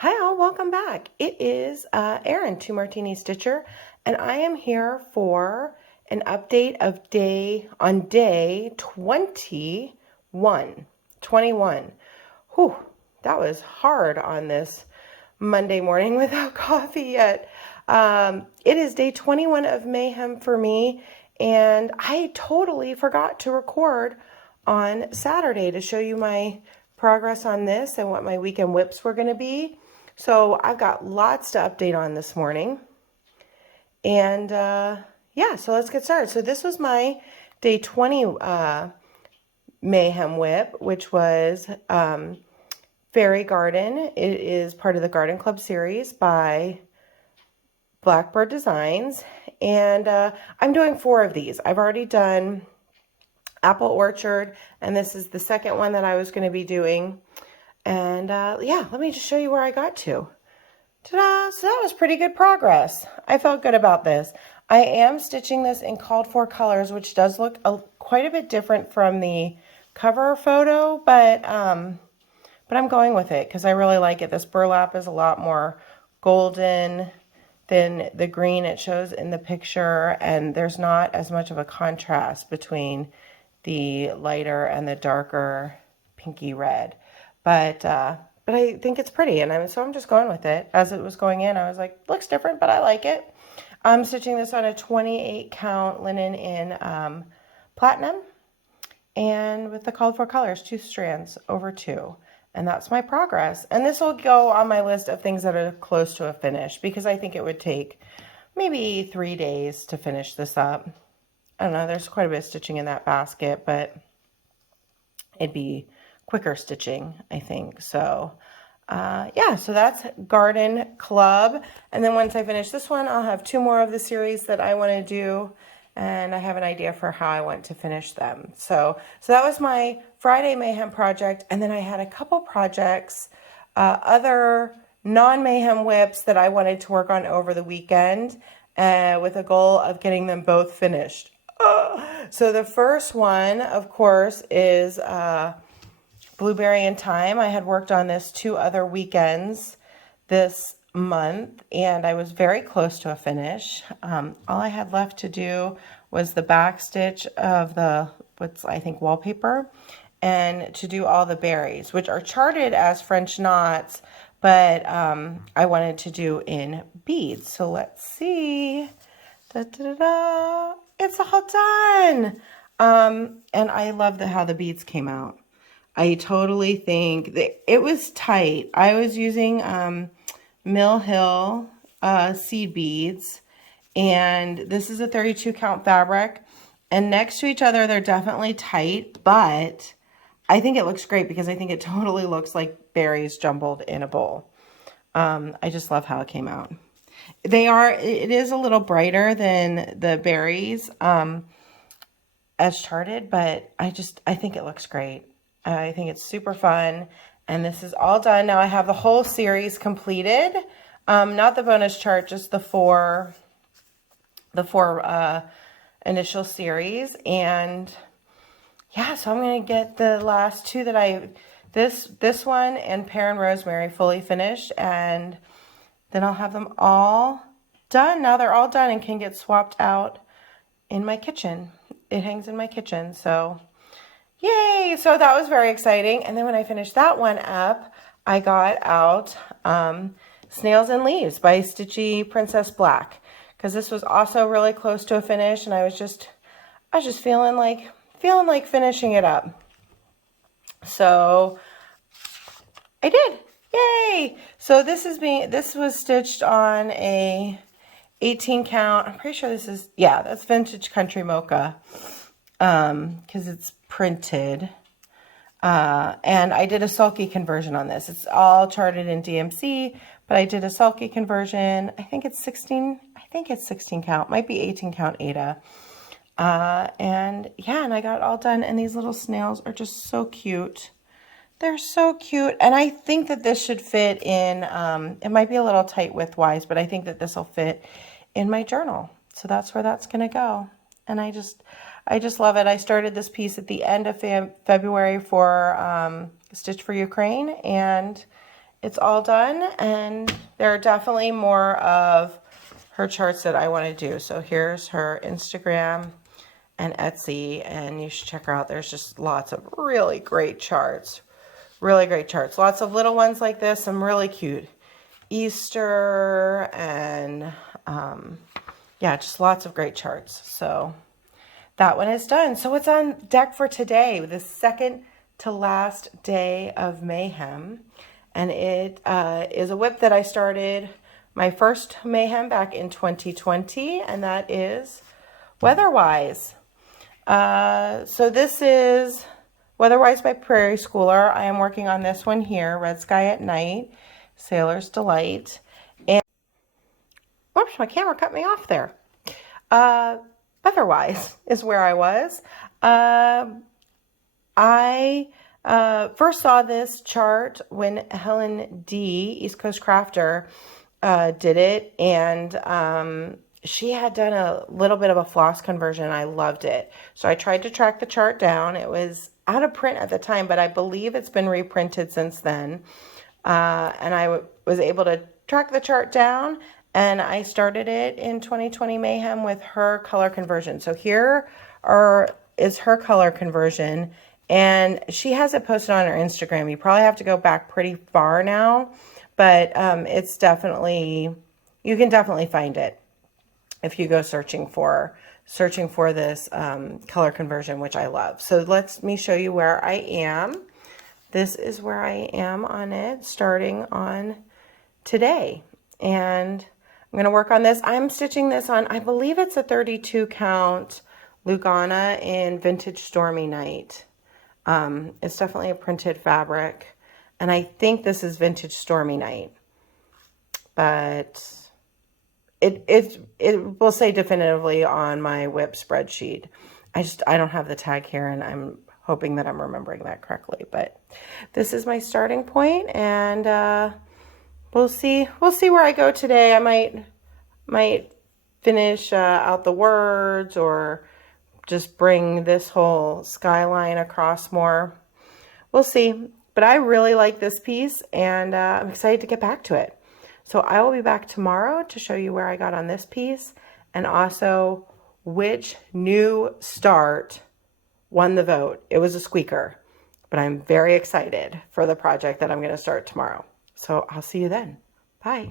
Hi all, welcome back. It is Erin, Two Martini Stitcher, and I am here for an update of day 21. 21. Whew, that was hard on this Monday morning without coffee yet. It is day 21 of Mayhem for me, and I totally forgot to record on Saturday to show you my progress on this and what my weekend whips were going to be. So I've got lots to update on this morning. And yeah, so let's get started. So this was my day 20 Mayhem whip, which was Fairy Garden. It is part of the Garden Club series by Blackbird Designs. And I'm doing 4 of these. I've already done Apple Orchard, and this is the second one that I was going to be doing. And yeah, let me just show you where I got to. Ta-da! So that was pretty good progress. I felt good about this. I am stitching this in called for colors, which does look quite a bit different from the cover photo, but I'm going with it because I really like it. This burlap is a lot more golden than the green it shows in the picture, and there's not as much of a contrast between the lighter and the darker pinky red. But I think it's pretty, and so I'm just going with it. As it was going in, I was like, looks different, but I like it. I'm stitching this on a 28 count linen in platinum, and with the called for colors, 2 strands over 2. And that's my progress. And this will go on my list of things that are close to a finish, because I think it would take maybe 3 days to finish this up. I don't know, there's quite a bit of stitching in that basket, but it'd be quicker stitching, I think. So yeah, so that's Garden Club. And then once I finish this one, I'll have 2 more of the series that I want to do, and I have an idea for how I want to finish them. So that was my Friday Mayhem project. And then I had a couple projects, other non-Mayhem whips that I wanted to work on over the weekend, with a goal of getting them both finished. So the first one, of course, is Blueberry in Time. I had worked on this 2 other weekends this month, and I was very close to a finish. All I had left to do was the back stitch of the, I think, wallpaper, and to do all the berries, which are charted as French knots, but I wanted to do in beads. So let's see. Da, da, da, da. It's all done. And I love how the beads came out. I totally think that it was tight. I was using Mill Hill seed beads, and this is a 32 count fabric, and next to each other they're definitely tight, but I think it looks great because I think it totally looks like berries jumbled in a bowl. I just love how it came out. It is a little brighter than the berries as charted, but I think it looks great. I think it's super fun, and this is all done. Now I have the whole series completed, not the bonus chart, just the four initial series. And yeah, so I'm going to get the last 2 that this one and Pear and Rosemary fully finished, and then I'll have them all done. Now they're all done and can get swapped out in my kitchen. It hangs in my kitchen, so yay! So that was very exciting. And then when I finished that one up, I got out Snails and Leaves by Stitchy Princess Black, because this was also really close to a finish, and I was just feeling like finishing it up. So I did. Yay! So this was stitched on a 18 count. I'm pretty sure that's Vintage Country Mocha, because it's printed. And I did a sulky conversion on this. It's all charted in DMC, but I did a sulky conversion. I think it's 16 count, might be 18 count Ada. And yeah, and I got it all done, and these little snails are just so cute. They're so cute, and I think that this should fit in, it might be a little tight width-wise, but I think that this will fit in my journal. So that's where that's going to go. And I just love it. I started this piece at the end of February for Stitch for Ukraine, and it's all done, and there are definitely more of her charts that I want to do. So here's her Instagram and Etsy, and you should check her out. There's just lots of really great charts. Really great charts. Lots of little ones like this, some really cute Easter, and yeah, just lots of great charts. So that one is done. So what's on deck for today? The second to last day of MAYhem. And it is a whip that I started my first MAYhem back in 2020, and that is Weatherwise. So this is Weatherwise by Prairie Schooler. I am working on this one here, Red Sky at Night, Sailor's Delight. And, oops, my camera cut me off there. Weatherwise is where I was. I first saw this chart when Helen D, East Coast Crafter, did it, and she had done a little bit of a floss conversion, and I loved it. So I tried to track the chart down. It was out of print at the time, but I believe it's been reprinted since then. And I was able to track the chart down, and I started it in 2020 MAYhem with her color conversion. So here is her color conversion, and she has it posted on her Instagram. You probably have to go back pretty far now, but it's definitely, you can definitely find it if you go searching for this color conversion, which I love. So let me show you where I am. This is where I am on it, starting on today. And I'm going to work on this. I'm stitching this on, I believe it's a 32 count Lugana in Vintage Stormy Night. It's definitely a printed fabric, and I think this is Vintage Stormy Night, but it will say definitively on my whip spreadsheet. I don't have the tag here, and I'm hoping that I'm remembering that correctly. But this is my starting point, and we'll see where I go today. I might finish out the words, or just bring this whole skyline across more. We'll see. But I really like this piece, and I'm excited to get back to it. So I will be back tomorrow to show you where I got on this piece, and also which new start won the vote. It was a squeaker, but I'm very excited for the project that I'm going to start tomorrow. So I'll see you then. Bye.